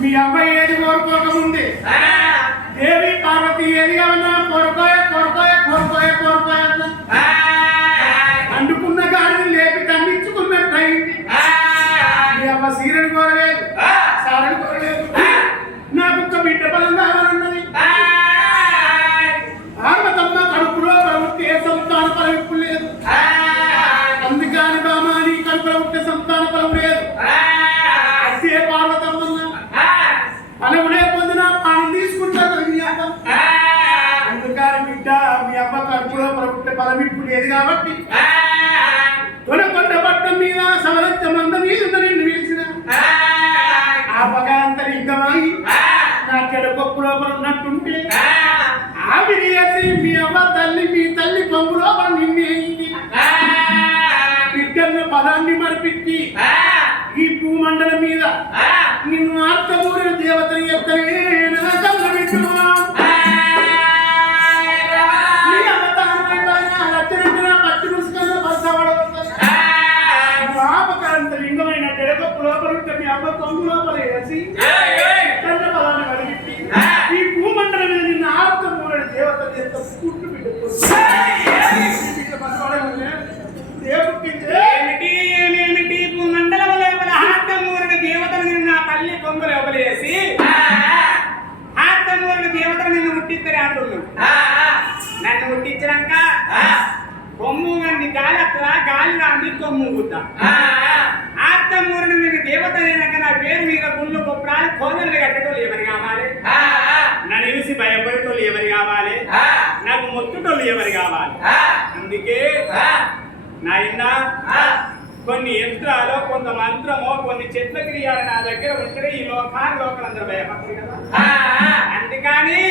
మీ అబ్బాయి ఏది కోరుకోకముందే దేవి పార్వతి ఏది కావాలన్నా కోరుకోయే కోరుకోయే కోరుకోయే కోరుకోయే అండుకున్న గాడిని లేపి తండించుకున్నట్టయింది. మీ అమ్మ సీరని కోరలేదు, సారని కోరలేదు, నాకు ఒక్క బిడ్డ బలం కావాలన్నది. పార్వతమ్మ కడుపులో ప్రవృత్తి ఏ సంతాన ఫలవిప్పు లేదు. అందుకని బామా నీ కడుపులో ఉంటే సంతాన ఫలం లేదు. అదే పార్వతమ్మ ఫలం లేకపోతున్నా పాని తీసుకుంటాను. అందుకని బిడ్డ మీ అమ్మ కడుపులో ప్రవృత్తి ఫలవిప్పు లేదు కాబట్టి తొలకొండ పట్టం మీద సమరత్య మంద మీద నిన్ను పిలిచిన ఆ పగాంతరింగమై నా చెడపప్పు లోపల ఉన్నట్టుంటే ఆవిరి వేసి మీ అమ్మ తల్లి మీ తల్లి పంపు లోపల నిన్నేయింది. బిడ్డన్న పదాన్ని మరిపించి ఈ భూమండలం మీద నిన్ను ఆర్తమూడిన దేవతని ఎత్తనే నా కళ్ళ బిడ్డ మీ అమ్మ కొంగు లోపల వేసి కళ్ళ పదాన్ని మరిపించి ఈ భూమండలం మీద నిన్ను ఆర్తమూడిన దేవతని ఎంత పుట్టు మండలం లోపల హార్తమూరిన దేవతను నిన్న తల్లి కొంగు లోపలేసి హార్తమూరిన దేవతను నిన్ను ముట్టిస్తారు అంటున్నాడు. నన్ను ముట్టించినాక కొమ్ము గండి గాలి అత్తదా, గాలి రాంది కొమ్ము గుద్దా. హార్తమూరిని నిన్ను దేవత అయినాక నా పేరు మీద గుళ్ళు గొప్పరాలు కోదళ్ళు కట్టేటోళ్ళు ఎవరు కావాలి? నన్ను చూసి భయపడేటోళ్ళు ఎవరు కావాలి? నాకు మొత్తుటోళ్ళు ఎవరు కావాలి? అందుకే నాయన కొన్ని యంత్రాలు, కొంత మంత్రమో, కొన్ని చెట్ల క్రియాలు నా దగ్గర ఉంటే ఈ లోకలందరూ భయపడతారు కదా. అందుకని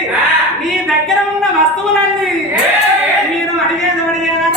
నీ దగ్గర ఉన్న వస్తువులన్నీ మీరు అడిగేది అడిగేదా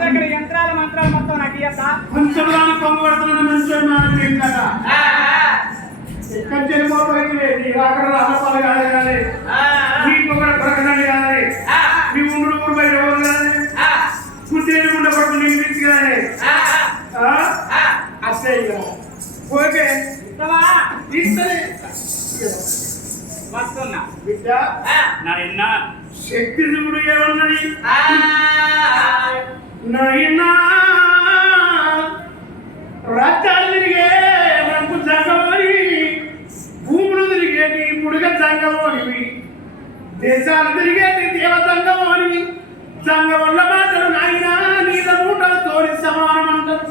దగ్గర యంత్రాలు మంత్రాలు మొత్తం నాకు ఇయ్యా. మంచంలోని కొంగు పడుతున్న మంచి కదా ఎక్కడ చెల్లిపోతుంది. నీ రాకడ అల్లపాలు కాదు కానీ నీ పొగడ ప్రకటన కాదని నీ ఉండు ఊరు బయట ఎవరు కానీ గుడ్డేని ఉండకూడదు నీ పిచ్చి కానీ అస్తే ఓకే వస్తున్నా బిడ్డ. నాయన శక్తి చూడు ఏమన్నది నాయనా రాజ్యాలు తిరిగే మనకు సంగమని, భూములు తిరిగేటి పుడుగ సంగమని, దేశాలు తిరిగేటి దేవ సంగమని, సంగమల్ల మాటలు నాయనా నీళ్ళ మూటలు తోడి సమానం అంటారు.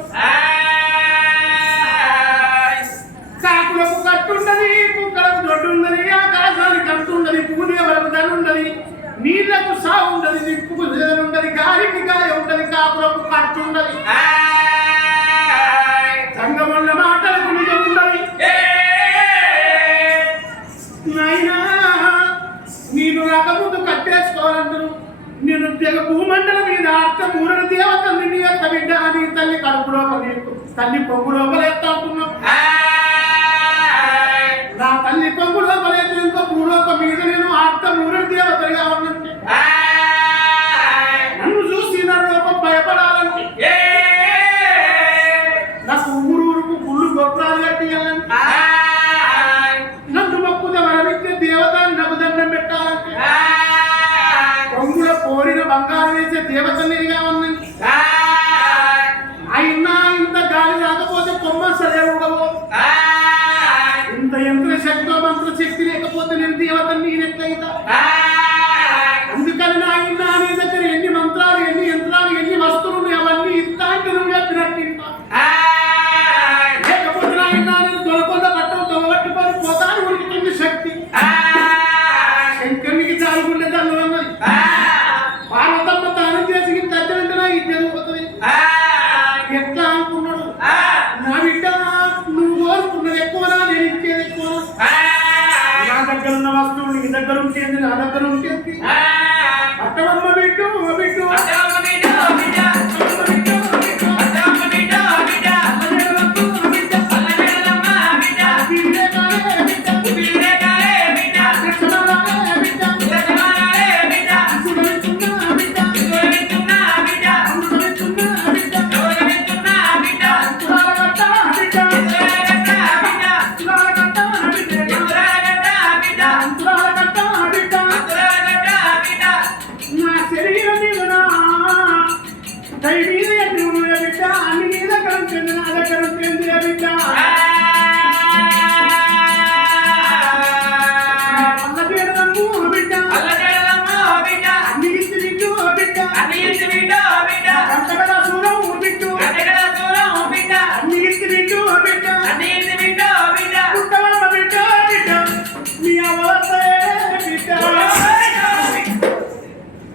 కాకులకు కట్టుండది, కుక్కలకు దొడ్డు ఉండదు, ఆకాశానికి కట్టుండది, పూదేవలకు ధన ఉండదు, నీళ్లకు సాగు ఉండదు, నిప్పుకు ఉండదు, గాలికి గాయ ఉండదు, కాకులకు కట్టు ఉండదు, సంగమల్ల మాటలకు నిజం ఉండదు. నాయనా నేను రకముందు కట్టేసుకోవాలంటారు. నేను తెగ భూమండలం మీద అర్థం ఊరని దేవత నిన్ను యొక్క బిడ్డ అని తల్లి కడుపు లోపల తల్లి పొంగు లోపల ఎత్తా ఉంటున్నాం. నా తల్లి పొంగు లోపల ఎత్తే ఇంకో భూలోక మీద నేను అర్థం ఊరని దేవతగా ఉన్నట్టు నన్ను చూసి నా రూపం భయపడాలంటే నాకు ఊరూరుకు గుళ్ళు గొప్పరాలు కట్టియాలంటే నన్ను మొక్కుత వరమిచ్చే దేవత నాకు దండం పెట్టాలంటే పొంగుల కోరిన బంగారం వేసే దేవత నిరిగా ఉందండి. దగ్గర ఉంటుంది నా దగ్గర ఉంటుంది అట్టవమ్మ బిడ్డు బిడ్డు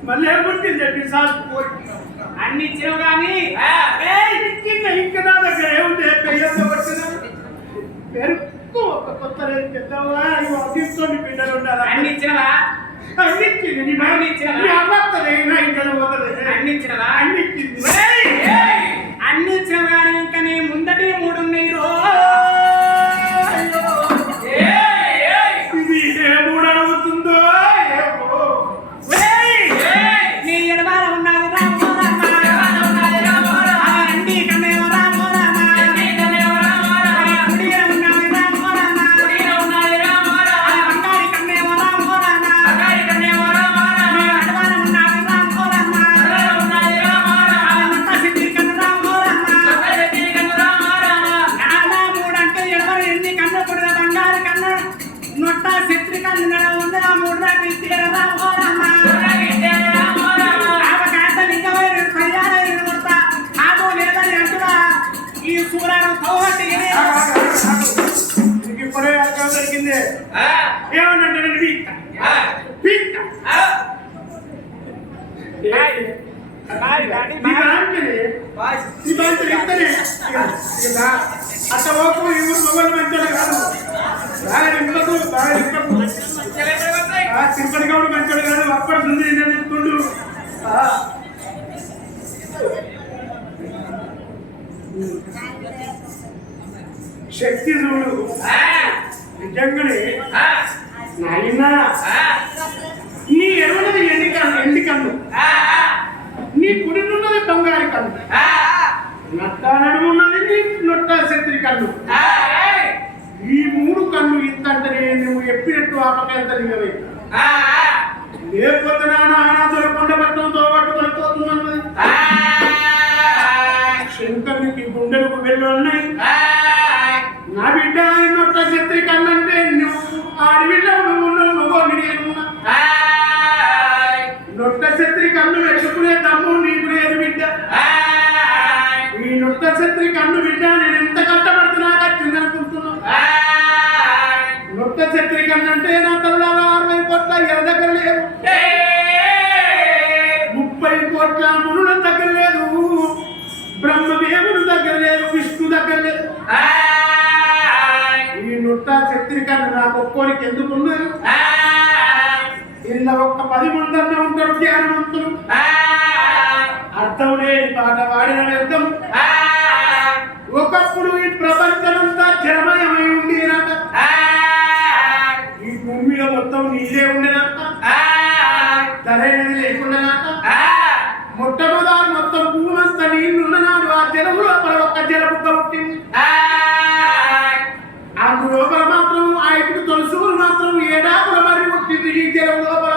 మళ్ళీ ఏముంటుంది చెప్పి సార్ అన్ని ఇచ్చినావు కానీ ఇంకా నా దగ్గర ఏముంది పెళ్ళంతా వచ్చిన పెరుగు ఒక కొత్త రేపు పెద్దవా తీసుకోండి పిల్లలు ఉండాలి అన్ని ఇచ్చినవా అన్ని ఇచ్చింది అన్ని ఇచ్చినవా ఇంకా పోతుంది అన్ని ఇచ్చినవా అన్ని ఇచ్చింది అన్ని ఇచ్చినవా కానీ ఇంకా నీ ముందటి 3 ఉన్నాయి ఇది ఏ మూడు అవుతుందో నీ ఎడబాల ఉన్నది రామో రామ అండి కన్నేమో రామో రామ కుడియ ఉన్నది రామో రామ అంగారి కన్నేమో రామో రామ నీ ఎడబాల ఉన్నది రామో రామ అంత సిద్ధి కన్ను రామో రామ నాలా మూడంటే ఎడబడి ఎన్ని కన్ను పుడిన బంగారు కన్ను నొట్ట సిద్ధి కన్ను నడ ఉంది ఆ మూడు దాకా ఇస్తే రామో రామ ఈ సూర్యుడు తోటి ఇప్పుడే అర్థం దొరికింది ఏమన్నంటే నేను పీక్ అట్ట ఓపు ఈ ఊరు మొగలు మంచోడు కాదు బాగా ఇంట్లో బాగా తిరుపతి గౌడు మంచోడు కాదు అప్పటి ముందు చెప్తుండు శక్తి చూడు నిజంగానే నాయనా నీ ఎరువున్నది ఎండి కన్ను నీ కుడినున్నది బంగారు కన్ను నట్ట నడుమున్నది నీ నొట్ట శత్రి కన్ను ఈ 3 కన్ను ఇంతంటే నువ్వు ఎప్పినట్టు ఆపకంత దిగవే లేకపోతే నాన్న దొరకొండ పట్టణంతో పట్టు దొరికిపోతున్నది శంకరునికి గుండెలకు వెళ్ళి ఉన్నాయి నా బిడ్డ నొట్ట శత్రి కన్నంటే నువ్వు ఆడిబిడ్డ నువ్వు నేనున్నా నొట్ట శత్రి కన్ను వెతుకునే దమ్ము నీకు లేదు బిడ్డ ఈ నొట్ట శత్రి కన్ను బిడ్డ నేను ఎంత కష్టపడుతున్నా కట్టిందనుకుంటున్నా నొట్ట శత్రి కన్ను అంటే నా తల్ల 60 కోట్ల ఎవరి దగ్గర లేదు 30 కోట్ల మునుల దగ్గర లేదు బ్రహ్మదేవుడు దగ్గర లేదు విష్ణు దగ్గర లేదు ఈ నొట్ట శత్రి కన్ను నాకు ఒక్కోరికి ఎందుకున్నారు ఇలా ఒక్క 10 మందన్న ఉంటారు జ్ఞానవంతులు అర్థం లేని పాట వాడిన వ్యర్థం ఒకప్పుడు ఈ ప్రపంచమంతా జలమయమై ఉండేనట ఈ భూమిలో మొత్తం నీళ్ళే ఉండేనట సరైనది లేకుండానట మొట్టమొదటి మొత్తం భూమంతా నీళ్లున్ననాడు ఆ జలము లోపల ఒక్క జలబుగ్గ పుట్టింది అందు లోపల మాత్రం ఆయనకు తొలసూరు మాత్రం ఏడాకుల మర్రి పుట్టింది ఈ జలం లోపల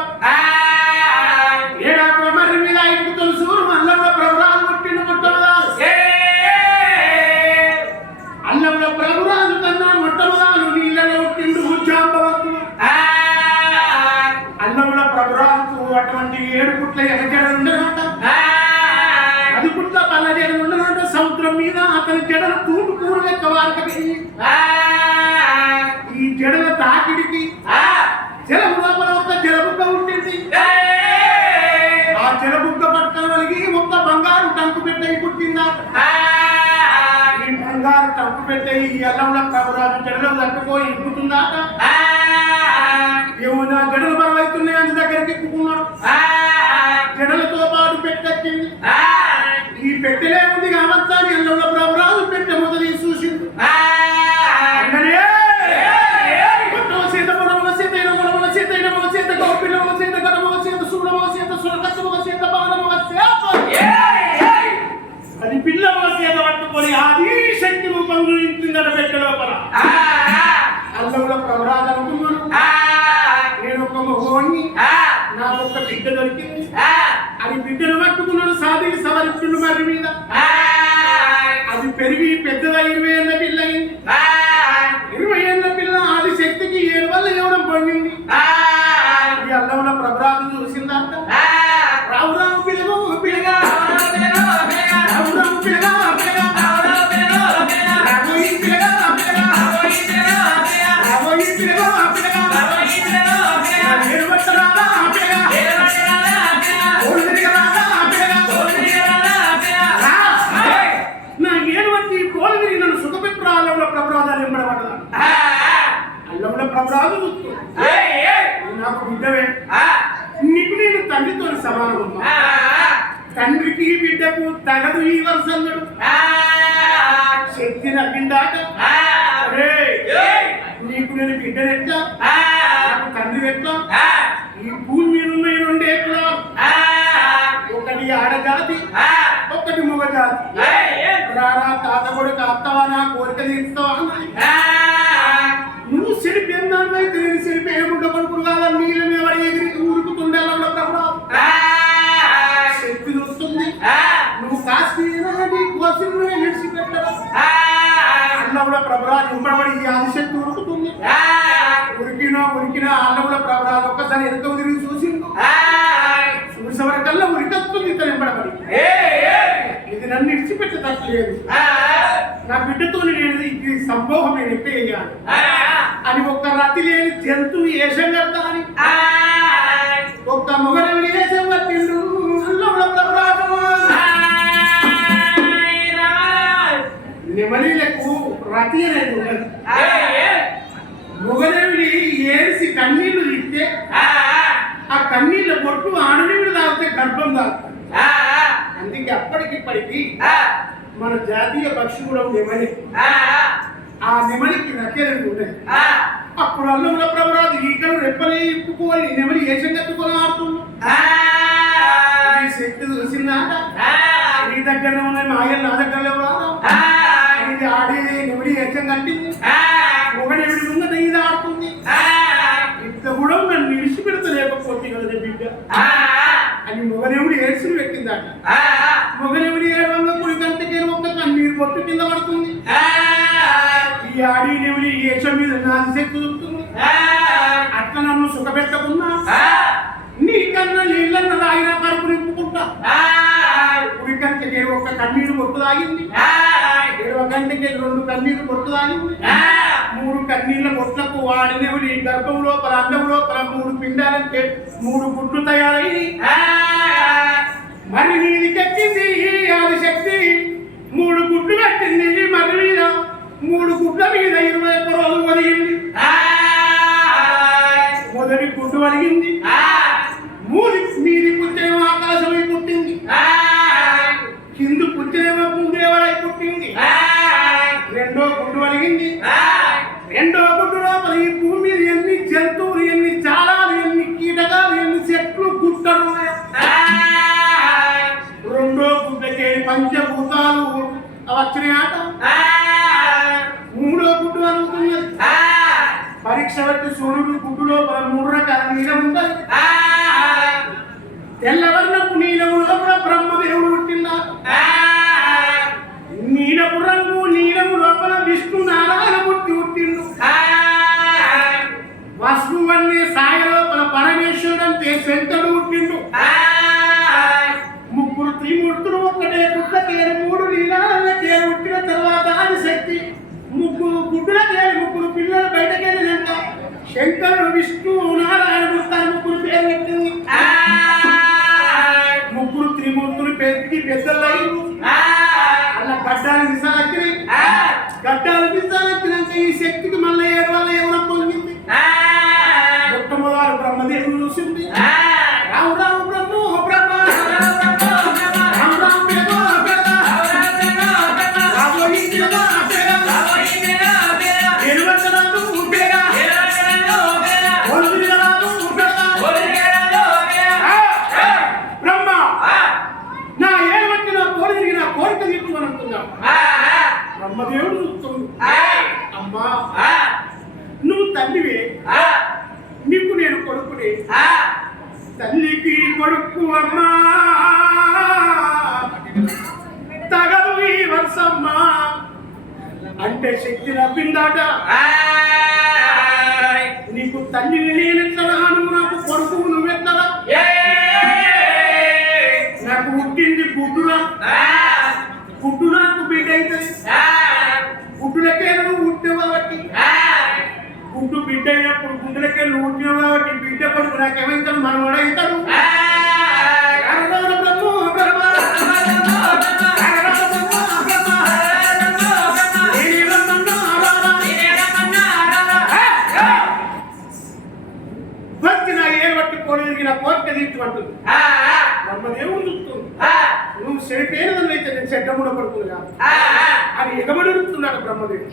ఏడాకుల మర్రి మీద ఆయనకు తొలసూరు అల్లంలో ప్రభురాజు పుట్టింది మొట్టమొదటి అల్లంలో ప్రభురాజు కన్నా మొట్టమొదటి నీళ్ళలో పుట్టిండు ఉజ్జాంబవంతుడు అల్లంలో ప్రభురాజు అటువంటి 7 పుట్ల ఎనజడలు ఉండనంట 10 పుట్ల పల్ల జడలు ఉండనంట సముద్రం మీద అతని జడలు తూటు కూర లెక్క వారకటి ఈ జడల తాకిడికి జలం లోపల ఒక జలబుగ్గ ఉంటుంది ఆ జలబుగ్గ పట్టుకొని వలిగి ఒక్క బంగారు టంకు పెట్టయి పుట్టిందా ఈ బంగారు టంకు పెట్టయి ఈ అల్లంలో ప్రభురాజు జడలో తట్టుకోయి ఇంపుతుందాట ఏమో నా జడలు పెట్టెలే ఉంది కావచ్చా అని అల్లంలో ప్రభురాజు పెట్టె మొదలు చూసింది. అన్ననే కొట్టవ సీత కొడవల సీత అయిన కొడవల సీత అయిన మొగ సీత గౌపిల మొగ సీత గడమొగ సీత సుడమొగ సీత సుడకచ్చ మొగ సీత బాణమొగ సీత అది పిల్ల మొగ సీత పట్టుకొని ఆది శక్తి రూపం చూపించిందట పెట్టె లోపల. అల్లంలో ప్రభురాజు అనుకున్నాడు, నేను ఒక మగవాణ్ణి, నాకు ఒక బిడ్డ దొరికింది అని బిడ్డను పట్టుకున్నాడు. సాధి సవరించుడు మరి మీద అది పెరిగి పెద్దగా 20 ఏళ్ళ పిల్ల అయింది. 20 ఏళ్ళ పిల్ల ఆది శక్తికి 7 వల్ల ఇవ్వడం పోయింది. ఈ అల్లంలో ప్రభురాజు చూసిందంట, రావు రావు పిల్లగా పిల్లగా రావు రావు పిల్లగా పిల్లగా రాబోయి పిల్లగా పిల్లగా రాబోయి పిల్లగా పిల్లగా ఏడుబట్టరాదా పిల్లగా నాకేటువంటి కోలు తిరిగి నన్ను సుఖపెట్టు అల్లంలో ప్రభురాజాలు ఎంబడబడ్డదా. అల్లంలో ప్రభురాజు నాకు బిడ్డవే, నీకు నేను తండ్రితో సమానం. తండ్రికి బిడ్డకు తగదు ఈ వరుసన్నాడు. శక్తి నవ్విందాక నీకు నేను బిడ్డనెట్లా, నాకు తండ్రి ఎట్లా, ఈ భూమి మీద ఉన్న 2 కులాలు, ఒకటి ఆడజాతి ఒకటి మగ జాతి. రారా తాత కొడుకు అత్తవా, నా కోరిక తీర్చుతావా అన్నది. నువ్వు చెడిపోయిందాన్ని అయితే నేను చెడిపోయిన గుడ్డ కొడుకులు కాదని నీళ్ళ మీద పడి ఎగిరి ఊరుకుతుండే అల్లంలో ప్రభురాజు. శక్తి చూస్తుంది, నువ్వు కాశ్మీర్ కోసం విడిచిపెట్టరా. అల్లంలో ప్రభురాజు ఉమ్మడి ఈ ఆదిశక్తి ఉరుకుతుంది. ఉరికినా అల్లంలో ప్రభురాజు ఒక్కసారి వెనుక తిరిగి చూసిండు. చూసేవరకల్లా ఉరికత్తుంది ఇతను ఎంబడబడి. ఇది నన్ను విడిచిపెట్టే తప్పలేదు, నా బిడ్డతో నేను ఈ సంభోగం నేను ఎట్లా చేయాలి అని ఒక్క రతి లేని జంతువు ఏషం కడతా అని ఒక్క మొగలు ఏషం కట్టిండు. అల్లంలో ప్రభురాజు నెమలిలకు రతి అనేది ఉండదు. మొగలేవిడి ఏసి కన్నీళ్లు తీస్తే ఆ కన్నీళ్ళ బొట్టు ఆడనీళ్ళు తాగితే గర్భం తాగుతుంది. అందుకే అప్పటికిప్పటికి మన జాతీయ పక్షి కూడా నెమలి. ఆ నెమలికి రకెలు ఉన్నాయి. అప్పుడు అల్లంలో ప్రభురాజు ఈకలు రెప్పని ఇప్పుకోవాలి, నెమలి ఏ సంగతుకొని ఆడుతుంది. శక్తి చూసిందాక నీ దగ్గర ఉన్న మాయలు నా దగ్గర ఇది ఆడి నెమలి ఏచం కట్టింది. ఒకడెవడి ముందు ఇది ఆడుతుంది. ఇంత కూడా నన్ను విడిచిపెడతలేకపోతే కదా బిడ్డ అని మొగనెవుడి ఏడ్చులు పెట్టిందాక. మొగనెవుడి ఏడవంగా కుడి కంటకి ఒక్క కన్నీరు పొట్టు కింద పడుతుంది. ఈ ఆడి నెవుడి ఏచం మీద నాది శక్తి చూస్తుంది. అట్లా నన్ను సుఖపెట్టకున్నా నీకన్నా నీళ్ళన్న తాగిన కడుపు నింపుకుంటా. కుడి కంటకి ఒక్క కన్నీరు పొట్టు తాగింది. 20 గంటకి 2 కన్నీరు పొట్టు తాగింది. 3 కన్నీళ్ళ పొట్లకు వాడినవి గర్భం లోపల అన్నం లోపల 3 పిండాలంటే 3 గుడ్లు తయారయ్యి మరి నీది కట్టింది ఆదిశక్తి. 3 గుడ్లు కట్టింది మరి మీద 3 గుడ్ల మీద 21 రోజులు ఒదిగింది. మొదటి గుడ్డు ఒదిగింది. మీది పుట్టేమో ఆకాశమై పుట్టింది. కింది పుట్టేమో భూదేవడై పుట్టింది. రెండో గుడ్డు ఒదిగింది. రెండో గుడ్డు లోపల ఈ భూమి మీద ఎన్ని జంతువులు, ఎన్ని చాలాలు, ఎన్ని కీటకాలు, ఎన్ని చెట్లు గుట్టలు ఉన్నాయో. రెండో గుడ్డకి పంచభూతాలు వచ్చినాయట. మూడో గుడ్డు అనుకున్నది. పరీక్ష బట్టి సూర్యుడు గుడ్డు లోపల 3 రకాల నీలం ఉంటుంది. తెల్లవర్ణపు నీలము లోపల బ్రహ్మదేవుడు పుట్టిందా. నీలపు రంగు నీలము లోపల విష్ణు నారాయణ పుట్టిండు. పసుపు అనే సాయ లోపల పరమేశ్వరుడు అంటే శంకరుడు పుట్టిండు. 3 త్రిమూర్తులు ఒక్కటే గుడ్డ తేరు 3 నీలాల తేరు పుట్టిన తర్వాత ఆది శక్తి 3 గుడ్డుల తేరు 3 పిల్లలు బయటకు వెళ్ళినాక శంకరుడు విష్ణు నారాయణ పుట్టారు. 3 పేరు పెట్టింది. 3 త్రిమూర్తులు పెద్ద పెద్దలయ్యారు. అలా గడ్డాలు విసాలెక్కినాయి. గడ్డాలు విసాలెక్కినాక ఈ శక్తికి మళ్ళీ 7 వల్ల ఎవరో పొందింది. మొట్టమొదటి బ్రహ్మదేవుడు చూసింది. రావు రావు బ్రహ్మ బ్రహ్మ రావు రావు బ్రహ్మ కోరిక తీర్చుకొని అంటున్నాడు. బ్రహ్మదేవుడు చూస్తుంది, అమ్మా నువ్వు తల్లివే, నీకు నేను కొడుకునే, తల్లికి కొడుకు అమ్మా తగదు ఈ వర్షమ్మా అంటే శక్తి నవ్విందాట. నీకు తల్లి నేనెత్తరా, నువ్వు నాకు కొడుకు నువ్వెత్తరా, నాకు పుట్టింది గుడ్డులా, గుడ్డు నాకు బిడ్డ అవుతుంది, గుడ్డులకే నువ్వు పుట్టినావు కాబట్టి, గుడ్డు బిడ్డ అయినప్పుడు గుడ్డులకే నువ్వు పుట్టినావు కాబట్టి బిడ్డ కొడుకు నాకేమైతాడు, మనవాడు అవుతాడు. నా కోరిక తీర్చుకుంటుంది. బ్రహ్మదేవుడు చూస్తుంది, నువ్వు చెడిపోయినదైతే నేను చెడ్డముడ పడుతుందిగా అని ఎగబడుతున్నాడు బ్రహ్మదేవుడు.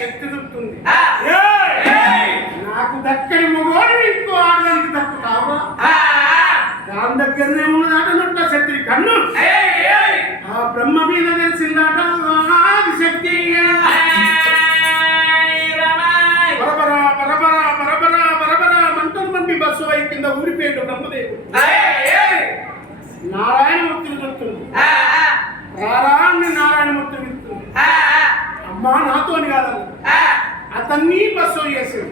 శక్తి చూస్తుంది, నాకు దక్కని మగవాడు ఇంకో ఆడడానికి దక్కుతావా, దాని దగ్గరనే ఉన్నదాట శక్తి కన్ను. ఆ బ్రహ్మ మీద తెలిసిందాట ఆది శక్తి. బరబరా బరబరా బరబరా బరబరా మంటలు మంది బస్సు అయి కింద ఊరిపోయాడు బ్రహ్మదేవుడు. నారాయణమూర్తిని చెప్తుంది, రారాన్ని నారాయణమూర్తిని చెప్తుంది, అమ్మా నాతో అని కాదన్న అతన్ని బస్సు చేసాడు.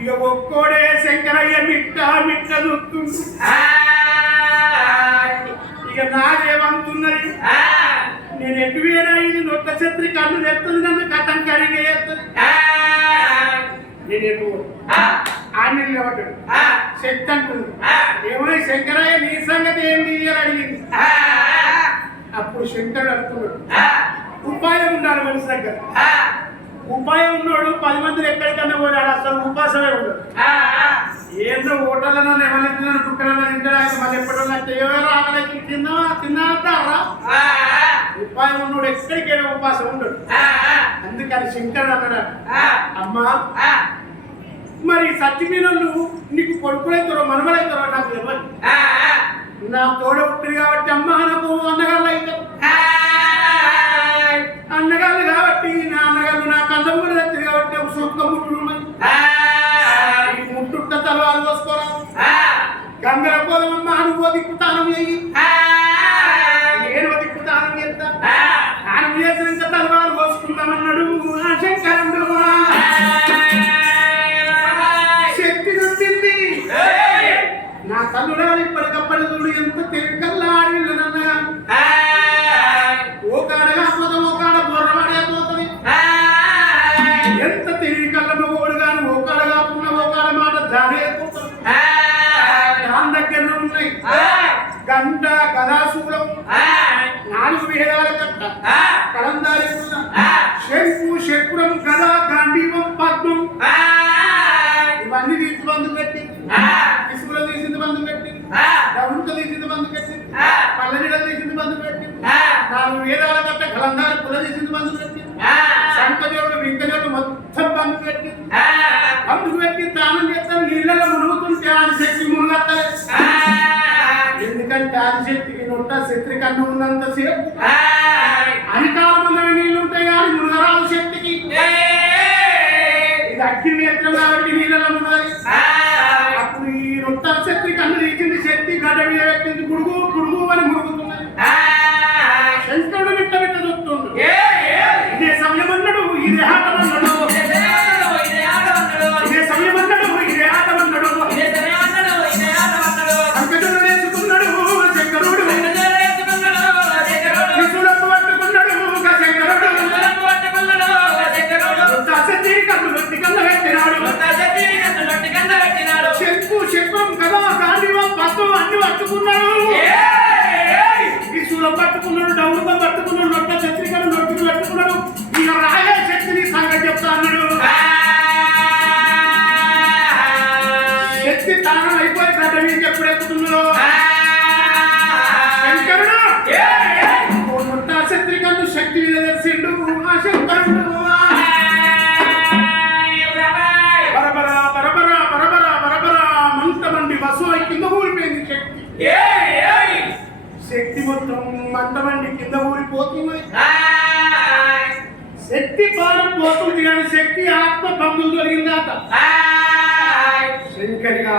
ఇక ఒక్కోడే శంకరయ్య మిట్ట మిట్ట చూస్తుంది. ఇక నాదేమంటున్నది, నేను ఎటువేనా ఇది నొక్క ఛత్రి కన్ను తెస్తుంది, నన్ను కథం కరిగేస్తుంది. నేను ఎటు ఆడిని నిలబడ్డాడు. శక్తి అంటుంది, ఏమై శంకరయ్య నీ సంగతి ఏంటి అని అడిగింది. అప్పుడు శంకరుడు అనుకున్నాడు, ఉపాయం ఉన్నాడు మనిషి దగ్గర. ఉపాయం ఉన్నాడు 10 మందిని ఎక్కడికన్నా పోయాడు, అసలు ఉపాసమే ఉన్నాడు. ఏంటో హోటల్లో ఎవరిన కుక్కలన్నా తింటాడు. ఆయన మళ్ళీ ఎప్పటిలో ఎవరో ఆకలికి తిన్నారా. ఉపాయం ఉన్నాడు ఎక్కడికైనా ఉపాసం ఉండడు. అందుకని శంకరుడు అన్నాడు, అమ్మా మరి సత్యమీనలు నీకు కొడుకులైతారో మనమలైతారో నాకు తెలియదు. నా తోడ ఉంటుంది కాబట్టి అమ్మ నాకు అన్నగాళ్ళు అవుతారు. అన్నగాళ్ళు కాబట్టి నా అన్నగాళ్ళు నా కందం కూడా తెచ్చారు కాబట్టి ఒక సూక్క ముట్టుడు ఉన్నది. ముట్టుంట తలవాలు పోసుకోరా, గంగర పోదమ్మ అనుభవ దిక్కుతానం చెయ్యి, నేను దిక్కుతానం చేస్తా. తానం చేసినంత తలవాలు పోసుకుంటామన్నాడు ఆ శంకరుడు. నా తల్లుడాలి ఇప్పటికప్పటి చూడు ఎంత తెలికల్లా ఆడినన్నగా. ఓ కాడగా పోతా ఓ కాడ బొర్రవాడైపోతుంది. ఎంత తెలివికల్ల మగోడు గాను ఓ కాడ కాకుండా ఓ కాడ మాట జారైపోతుంది. దాని దగ్గర ఉన్నాయి గంట గదాశూలం, 4 వేదాల కట్ట, కలందారి శంకు శకురం గద గాంధీవం పద్మం ఇవన్నీ తీసి బంధు పెట్టి, ఇసుకలో తీసింది బంధు పెట్టి, డబ్బులతో తీసింది బంధు పెట్టి, పల్లెనీడ తీసింది బంధు పెట్టి, 4 వేదాల కట్ట కలందారి పుల్ల తీసింది బంధు పెట్టి, శంకదేవుడు వెంకదేవుడు మొత్తం బంధు పెట్టి, బంధుకు పెట్టి తానం చేస్తాను. నీళ్ళలో మునుగుతుంటే ఆదిశక్తి మునుగత్తలే. ఎందుకంటే ఆదిశక్తికి నొట్ట శక్తి కన్ను ఉన్నంతసేపు అధికారమైన నీళ్ళు ఉంటాయి కానీ మునుగరాదు శక్తికి. ఇది అగ్ని నేత్రం కాబట్టి నీళ్ళలో మునగాలి. అప్పుడు ఈ నొట్ట శక్తి కన్ను తీసింది, శక్తి గడ్డ మీద పెట్టింది, గుడుగు గుడుగు అని మురుగుతున్నది. శంకరుడు మిట్ట మిట్ట చూస్తుండు. ఇదే సమయం అన్నాడు, ఇదే ఆటం అన్నాడు, ఇదే సమయం అన్నాడు, ఇదే ఆటం అన్నాడు. అంకటుడు నేర్చుకున్నాడు శంకరుడు, శిశులకు పట్టుకున్నాడు శంకరుడు. శక్తి కన్ను నొట్టి కన్ను పెట్టినాడు. శంకు శకుం కదా గాంధీవం పద్మం అన్ని పట్టుకున్నాడు. శిశువులు పట్టుకున్నాడు, డౌలుతో పట్టుకున్నాడు, నొట్ట చత్రికను నొట్టుకు పట్టుకున్నాడు. ఇక రాయే శక్తిని సంగతి చెప్తా అన్నాడు. శక్తి తానం అయిపోయి గడ్డ మీకు ఎప్పుడు ఎక్కుతున్నాడు శంకరుడు. నొట్ట చత్రికను శక్తి మీద తెలిసిండు ఆ శంకరుడు. బరబరా బరబరా బరబరా బరబరా మంట మండి బస్సు కింద ఊరిపోయింది శక్తి. శక్తి మొత్తం మంటమండి కింద ఊడిపోతున్నాయి. శక్తి పానం పోతుంది కానీ శక్తి ఆత్మ బంధువులు కలిగిందాట. శంకరిగా